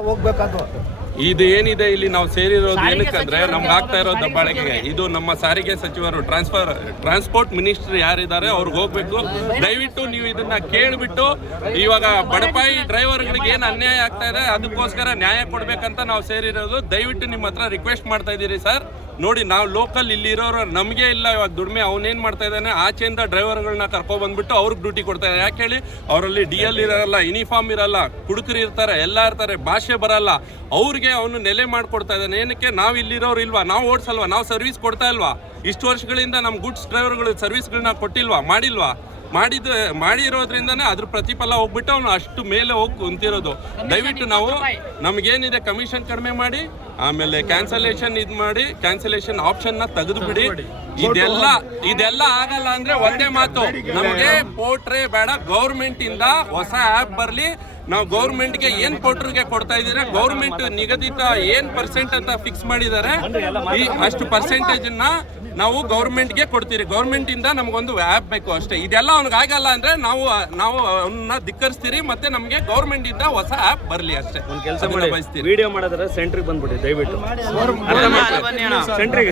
ಹೋಗ್ಬೇಕಂತ ಇದು ಏನಿದೆ ಇಲ್ಲಿ ನಾವು ಸೇರಿರೋದು ಏನಕ್ಕಂದ್ರೆ ನಮ್ಗೆ ಆಗ್ತಾ ಇರೋ ದಬ್ಬಾಳಿಕೆಗೆ. ಇದು ನಮ್ಮ ಸಾರಿಗೆ ಸಚಿವರು ಟ್ರಾನ್ಸ್ಪೋರ್ಟ್ ಮಿನಿಸ್ಟರ್ ಯಾರಿದ್ದಾರೆ ಅವ್ರಿಗೆ ಹೋಗ್ಬೇಕು. ದಯವಿಟ್ಟು ನೀವು ಇದನ್ನ ಕೇಳ್ಬಿಟ್ಟು ಇವಾಗ ಬಡಪಾಯಿ ಡ್ರೈವರ್ಗಳಿಗೆ ಏನು ಅನ್ಯಾಯ ಆಗ್ತಾ ಇದೆ ಅದಕ್ಕೋಸ್ಕರ ನ್ಯಾಯ ಕೊಡ್ಬೇಕಂತ ನಾವು ಸೇರಿರೋದು. ದಯವಿಟ್ಟು ನಿಮ್ಮ ಹತ್ರ ರಿಕ್ವೆಸ್ಟ್ ಮಾಡ್ತಾ ಇದ್ದೀರಿ ಸರ್. ನೋಡಿ, ನಾವು ಲೋಕಲ್ ಇಲ್ಲಿ ಇರೋರು ನಮಗೆ ಇಲ್ಲ ಇವಾಗ ದುಡಿಮೆ. ಅವನೇನ್ ಮಾಡ್ತಾ ಇದ್ದಾನೆ, ಆಚೆಯಿಂದ ಡ್ರೈವರ್ಗಳನ್ನ ಕರ್ಕೊಂಡ್ ಬಂದ್ಬಿಟ್ಟು ಅವ್ರಿಗೆ ಡ್ಯೂಟಿ ಕೊಡ್ತಾ ಇದ್ದಾರೆ. ಯಾಕೆ ಹೇಳಿ, ಅವರಲ್ಲಿ DL ಇರಲ್ಲ, ಯೂನಿಫಾರ್ಮ್ ಇರಲ್ಲ, ಕುಡುಕರು ಇರ್ತಾರೆ, ಎಲ್ಲ ಇರ್ತಾರೆ, ಭಾಷೆ ಬರಲ್ಲ. ಅವ್ರಿಗೆ ಅವನು ನೆಲೆ ಮಾಡ್ಕೊಡ್ತಾ ಇದ್ದಾನೆ. ಏನಕ್ಕೆ? ನಾವು ಇಲ್ಲಿರೋರು ಇಲ್ವಾ? ನಾವು ಓಡಿಸಲ್ವಾ? ನಾವು ಸರ್ವಿಸ್ ಕೊಡ್ತಾ ಇಲ್ವಾ? ಇಷ್ಟು ವರ್ಷಗಳಿಂದ ನಮ್ಮ ಗುಡ್ಸ್ ಡ್ರೈವರ್ಗಳು ಸರ್ವಿಸ್ಗಳನ್ನ ಕೊಟ್ಟಿಲ್ವಾ? ಮಾಡಿರೋದ್ರಿಂದನೇ ಅದ್ರ ಪ್ರತಿಫಲ ಹೋಗ್ಬಿಟ್ಟು ಅವನು ಅಷ್ಟು ಮೇಲೆ ಹೋಗಿ ಕುಂತಿರೋದು. ದಯವಿಟ್ಟು ನಾವು ನಮಗೇನಿದೆ ಕಮಿಷನ್ ಕಡಿಮೆ ಮಾಡಿ, ಆಮೇಲೆ ಕ್ಯಾನ್ಸಲೇಷನ್ ಮಾಡಿ, ಕ್ಯಾನ್ಸಲೇಷನ್ ಆಪ್ಷನ್ ನ ತೆಗೆದು ಬಿಡಿ. ಇದೆಲ್ಲ ಆಗಲ್ಲ ಅಂದ್ರೆ ಒಂದೇ ಮಾತು, ನಮಗೆ ಪೋರ್ಟ್ರೇ ಬೇಡ. ಗೌರ್ಮೆಂಟ್ ಇಂದ ಹೊಸ ಆ್ಯಪ್ ಬರಲಿ. ನಾವು ಗೌರ್ಮೆಂಟ್ಗೆ ಏನ್ ಪೋರ್ಟ್ರಿಗೆ ಕೊಡ್ತಾ ಇದ್ದೀರಾ, ಗೌರ್ಮೆಂಟ್ ನಿಗದಿತ ಏನ್ ಪರ್ಸೆಂಟ್ ಅಂತ ಫಿಕ್ಸ್ ಮಾಡಿದ್ದಾರೆ, ಅಷ್ಟು ಪರ್ಸೆಂಟೇಜ್ ನಾವು ಗೌರ್ಮೆಂಟ್ಗೆ ಕೊಡ್ತೀರಿ. ಗೌರ್ಮೆಂಟ್ ಇಂದ ನಮಗೊಂದು ಆ್ಯಪ್ ಬೇಕು ಅಷ್ಟೇ. ಇದೆಲ್ಲ ಅವ್ನಿಗೆ ಆಗಲ್ಲ ಅಂದ್ರೆ ನಾವು ಅವನ್ನ ಧಿಕ್ಕರಿಸ್ತೀರಿ. ಮತ್ತೆ ನಮಗೆ ಗೌರ್ಮೆಂಟ್ ಇಂದ ಹೊಸ ಆ್ಯಪ್ ಬರಲಿ ಅಷ್ಟೇ. ಒಂದು ಕೆಲಸ ಮಾಡಿ, ವಿಡಿಯೋ ಮಾಡಿದ್ರೆ ಸೆಂಟ್ರಿಗೆ ಬಂದ್ಬಿಡಿ ದಯವಿಟ್ಟು. ಸೆಂಟ್ರಿಗೆ